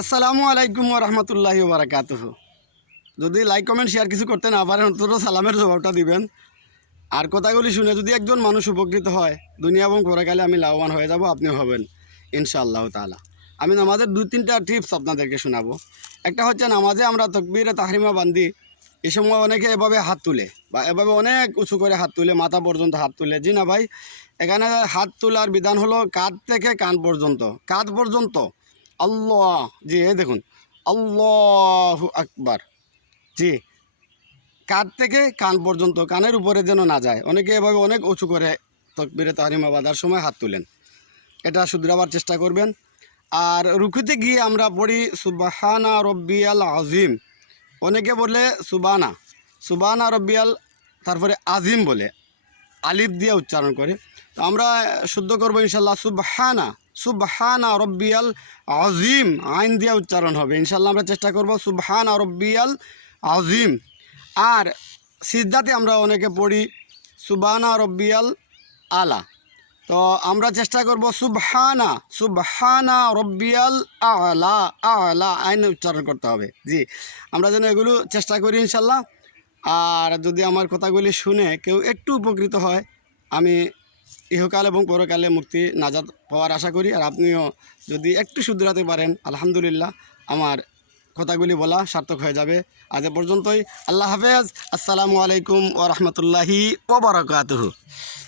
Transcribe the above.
আসসালামু আলাইকুম রহমতুল্লাহি বারাকাতুহ। যদি লাইক কমেন্ট শেয়ার কিছু করতে না পারেন অন্তত সালামের জবাবটা দিবেন। আর কথাগুলি শুনে যদি একজন মানুষ উপকৃত হয়, দুনিয়া এবং পরকালে আমি লাভবান হয়ে যাব, আপনিও হবেন ইনশাআল্লাহ তাআলা। আমি নামাজের 2-3টা টিপস আপনাদেরকে শোনাবো। একটা হচ্ছে, নামাজে আমরা তাকবীরে তাহরিমা বান্ধি, এই সময় অনেকে এভাবে হাত তুলে বা এভাবে অনেক উঁচু করে হাত তুলে, মাথা পর্যন্ত হাত তুলে। জি না ভাই, এখানে হাত তোলার বিধান হলো কাঁধ থেকে কান পর্যন্ত, কাঁধ পর্যন্ত। আল্লাহ, জি এই দেখুন, আল্লাহু আকবার। জি, কাঁধ থেকে কান পর্যন্ত, কানের উপরে যেন না যায়। অনেকে এভাবে অনেক উঁচু করে তাকবীরে তাহরিমা বাঁধার সময় হাত তুলেন, এটা শুধরাবার চেষ্টা করবেন। আর রুকুতে গিয়ে আমরা পড়ি সুবহানা রব্বিয়াল আজিম। অনেকে বলে সুবানা, সুবানা রব্বিয়াল, তারপরে আজিম বলে আলিফ দিয়ে উচ্চারণ করে। তো আমরা শুদ্ধ করবো ইনশাল্লাহ সুবহানা, সুবহানা রব্বিয়াল আজিম, আইন দিয়ে উচ্চারণ হবে ইনশাল্লাহ। আমরা চেষ্টা করব সুবহানা রব্বিয়াল আজিম। আর সিজদাতে আমরা অনেকে পড়ি সুবহানা রব্বিয়াল আলা। তো আমরা চেষ্টা করব সুবহানা, সুবহানা রব্বিয়াল আলা, আলা আইন উচ্চারণ করতে হবে। জি, আমরা যেন এগুলো চেষ্টা করি ইনশাল্লাহ। আর যদি আমার কথাগুলি শুনে কেউ একটু উপকৃত হয়, আমি ইহকাল এবং পরকালে মুক্তি নাজাত পাওয়ার আশা করি। আর আপনিও যদি একটু শুধরাতে পারেন, আলহামদুলিল্লাহ, আমার কথাগুলি বলা সার্থক হয়ে যাবে। আজ এ পর্যন্তই। আল্লাহ হাফেজ। আসসালামু আলাইকুম ওয়া রাহমাতুল্লাহি ওয়া বারাকাতুহু।